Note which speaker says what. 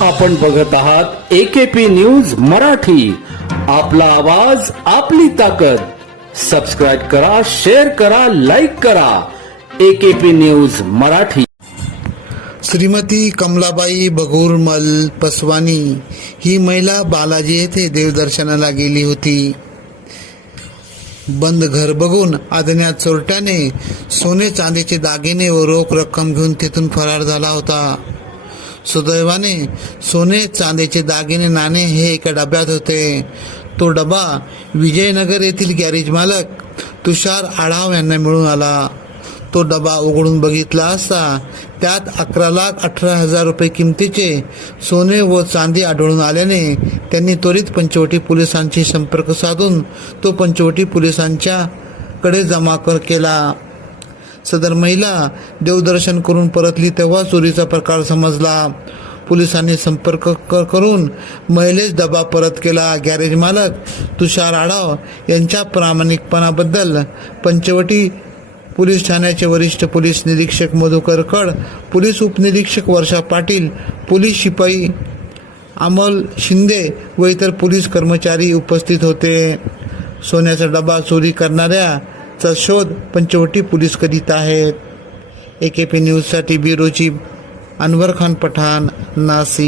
Speaker 1: आपण बघत आहात एकेपी न्यूज मराठी. आपला आवाज आपली ताकद. सबस्क्राईब करा शेअर करा लाईक करा. AKP news Marathi.
Speaker 2: Shrimati Kamalabai Bagurmal Paswani ही महिला बालाजी येथे देवदर्शनाला गेली होती. बंद घर बघून आदण्या चोरट्याने सोने चांदीचे दागिने व रोख रक्कम घेऊन तेथून फरार झाला होता. सुदैवाने सोने चांदीचे दागिने नाणे हे एका डब्यात होते. तो डबा विजयनगर येथील गॅरेज मालक तुषार आढाव यांना मिळून आला. तो डबा उघडून बघितला असता त्यात अकरा लाख अठरा हजार रुपये किमतीचे सोने व चांदी आढळून आल्याने त्यांनी त्वरित पंचवटी पोलिसांशी संपर्क साधून तो पंचवटी पोलिसांच्याकडे जमा कर केला. सदर महिला देवदर्शन करून परतली तेव्हा चोरीचा प्रकार समजला. पोलिसांनी संपर्क क- करून महिलेस डबा परत केला. गॅरेज मालक तुषार आढाव यांच्या प्रामाणिकपणाबद्दल पंचवटी पोलीस ठाण्याचे वरिष्ठ पोलीस निरीक्षक मधुकर कड पोलीस उपनिरीक्षक वर्षा पाटील पोलीस शिपाई अमोल शिंदे व इतर पोलीस कर्मचारी उपस्थित होते. सोन्याचा डबा चोरी करणाऱ्या चा शोध पंचवटी पोलीस करीत आहेत. ए के पी न्यूजसाठी ब्युरोची अनवर खान पठाण नाशिक